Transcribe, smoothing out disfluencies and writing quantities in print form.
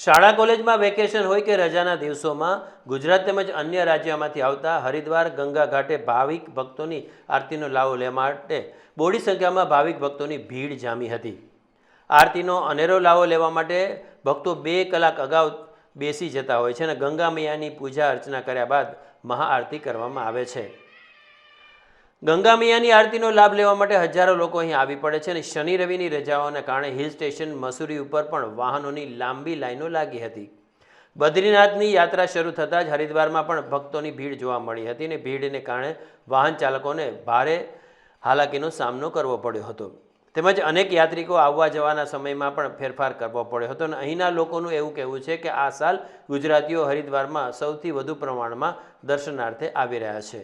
શાળા કોલેજમાં વેકેશન હોય કે રજાના દિવસોમાં ગુજરાત તેમજ અન્ય રાજ્યોમાંથી આવતા હરિદ્વાર ગંગા ઘાટે ભાવિક ભક્તોની આરતીનો લાવો લેવા માટે બોડી સંખ્યામાં ભાવિક ભક્તોની ભીડ જામી હતી। આરતીનો અનેરો લાવો લેવા માટે ભક્તો 2 કલાક અગાઉ બેસી જતા હોય છે અને ગંગા મૈયાની પૂજા અર્ચના કર્યા બાદ મહાઆરતી કરવામાં આવે છે। ગંગા મૈયાની આરતીનો લાભ લેવા માટે હજારો લોકો અહીં આવી પડે છે અને શનિ રવિની રજાઓના કારણે હિલ સ્ટેશન મસૂરી ઉપર પણ વાહનોની લાંબી લાઈનો લાગી હતી। બદ્રીનાથની યાત્રા શરૂ થતાં જ હરિદ્વારમાં પણ ભક્તોની ભીડ જોવા મળી હતી અને ભીડને કારણે વાહન ચાલકોને ભારે હાલાકીનો સામનો કરવો પડ્યો હતો તેમજ અનેક યાત્રિકો આવવા જવાના સમયમાં પણ ફેરફાર કરવો પડ્યો હતો અને અહીંના લોકોનું એવું કહેવું છે કે આ સાલ ગુજરાતીઓ હરિદ્વારમાં સૌથી વધુ પ્રમાણમાં દર્શનાર્થે આવી રહ્યા છે।